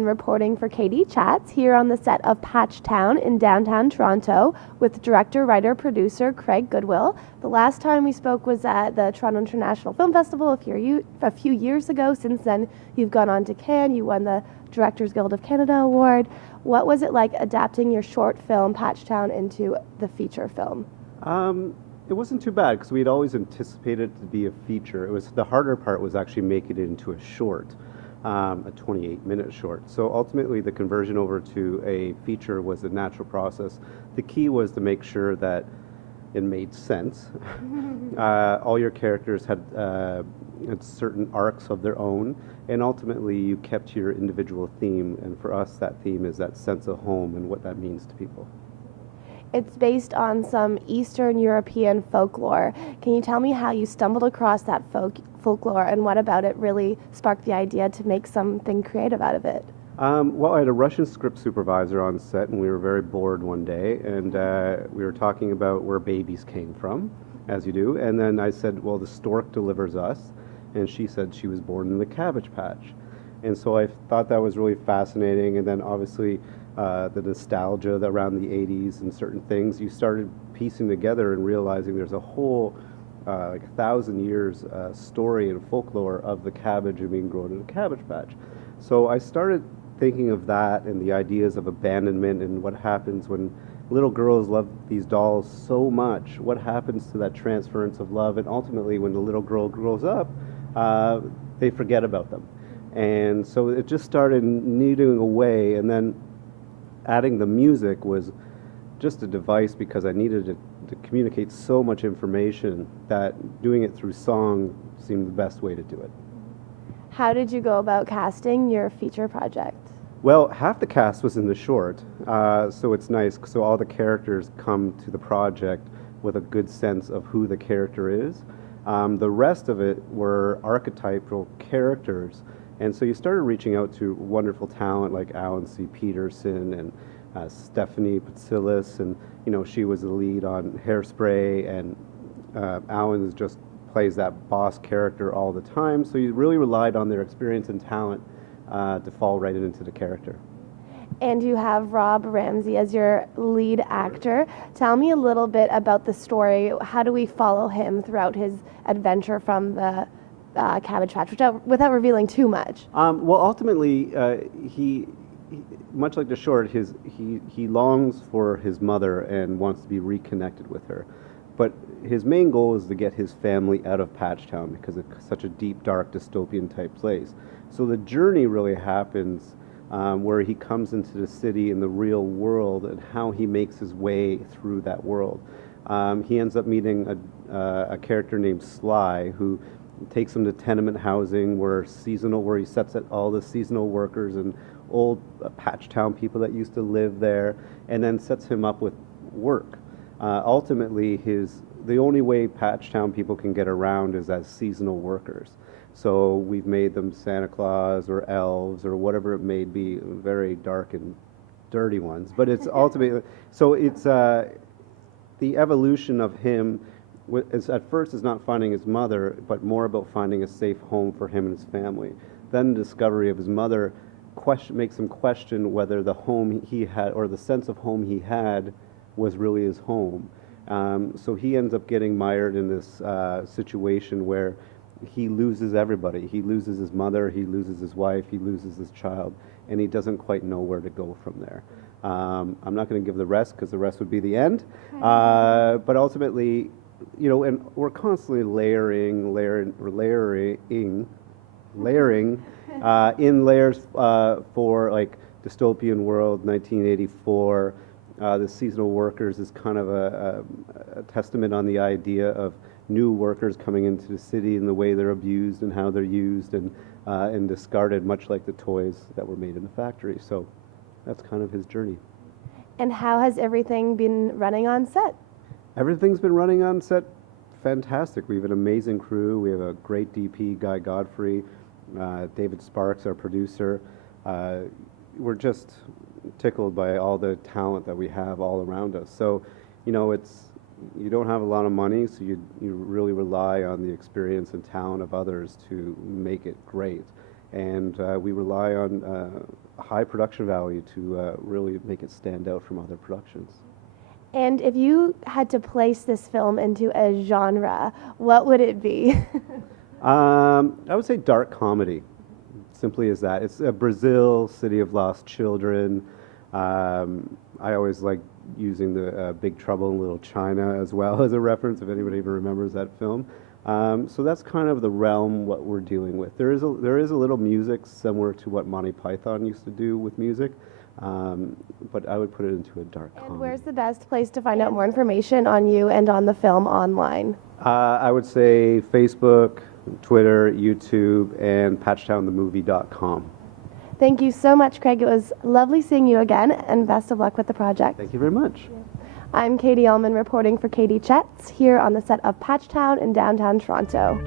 Uhlmann reporting for KD Chats here on the set of Patchtown in downtown Toronto with director, writer, producer CRAIG GOODWILL. The last time we spoke was at the Toronto International Film Festival a few years ago. Since then, you've gone on to Cannes. You won the Directors Guild of Canada Award. What was it like adapting your short film, Patchtown, into the feature film? It wasn't too bad because we had always anticipated it to be a feature. The harder part was actually making it into a short, a 28-minute short. So ultimately, the conversion over to a feature was a natural process. The key was to make sure that it made sense. All your characters had certain arcs of their own, and ultimately you kept your individual theme. And for us, that theme is that sense of home and what that means to people. It's based on some Eastern European folklore. Can you tell me how you stumbled across that folklore and what about it really sparked the idea to make something creative out of it? Well, I had a Russian script supervisor on set, and we were very bored one day, and we were talking about where babies came from, as you do, and then I said, well, the stork delivers us, and she said she was born in the Cabbage Patch. And so I thought that was really fascinating, and then obviously the nostalgia around the 80s and certain things, you started piecing together and realizing there's a whole like 1,000 years story and folklore of the cabbage and being grown in a cabbage patch. So I started thinking of that and the ideas of abandonment and what happens when little girls love these dolls so much. What happens to that transference of love? And ultimately, when the little girl grows up, they forget about them. And so it just started kneading away, and then adding the music was just a device because I needed to communicate so much information that doing it through song seemed the best way to do it. How did you go about casting your feature project? Well, half the cast was in the short, so it's nice. So all the characters come to the project with a good sense of who the character is. The rest of it were archetypal characters. And so you started reaching out to wonderful talent like Alan C. Peterson and Stephanie Patsillis, and she was the lead on Hairspray, and Alan just plays that boss character all the time. So you really relied on their experience and talent to fall right into the character. And you have Rob Ramsey as your lead actor. Tell me a little bit about the story. How do we follow him throughout his adventure from the Cabbage Patch, without revealing too much? Well, ultimately, he much like the short, he longs for his mother and wants to be reconnected with her. But his main goal is to get his family out of Patchtown because it's such a deep, dark, dystopian type place. So the journey really happens where he comes into the city in the real world and how he makes his way through that world. He ends up meeting a character named Sly who takes him to tenement housing where he sets at all the seasonal workers and old Patchtown people that used to live there, and then sets him up with work. Ultimately, the only way Patchtown people can get around is as seasonal workers. So we've made them Santa Claus or elves or whatever it may be, very dark and dirty ones. But it's ultimately, so it's the evolution of him. At first is not finding his mother, but more about finding a safe home for him and his family. Then the discovery of his mother makes him question whether the home he had, or the sense of home he had, was really his home. So he ends up getting mired in this situation where he loses everybody. He loses his mother, he loses his wife, he loses his child, and he doesn't quite know where to go from there. I'm not going to give the rest because the rest would be the end. But ultimately, and we're constantly layering in layers for like dystopian world, 1984. The seasonal workers is kind of a testament on the idea of new workers coming into the city and the way they're abused and how they're used and discarded, much like the toys that were made in the factory. So that's kind of his journey. And how has everything been running on set? Everything's been running on set fantastic. We have an amazing crew. We have a great DP, Guy Godfrey, David Sparks, our producer. We're just tickled by all the talent that we have all around us. So, you don't have a lot of money, so you really rely on the experience and talent of others to make it great. and we rely on high production value to really make it stand out from other productions. And if you had to place this film into a genre, what would it be? I would say dark comedy, simply as that. It's Brazil, City of Lost Children. I always like using the Big Trouble in Little China as well as a reference, if anybody even remembers that film. So that's kind of the realm what we're dealing with. There is a little music similar to what Monty Python used to do with music, but I would put it into a dark comedy. And where's the best place to find out more information on you and on the film online? I would say Facebook, Twitter, YouTube, and patchtownthemovie.com. Thank you so much, Craig. It was lovely seeing you again, and best of luck with the project. Thank you very much. I'm Katie Uhlmann reporting for Katie Chetz here on the set of Patchtown in downtown Toronto.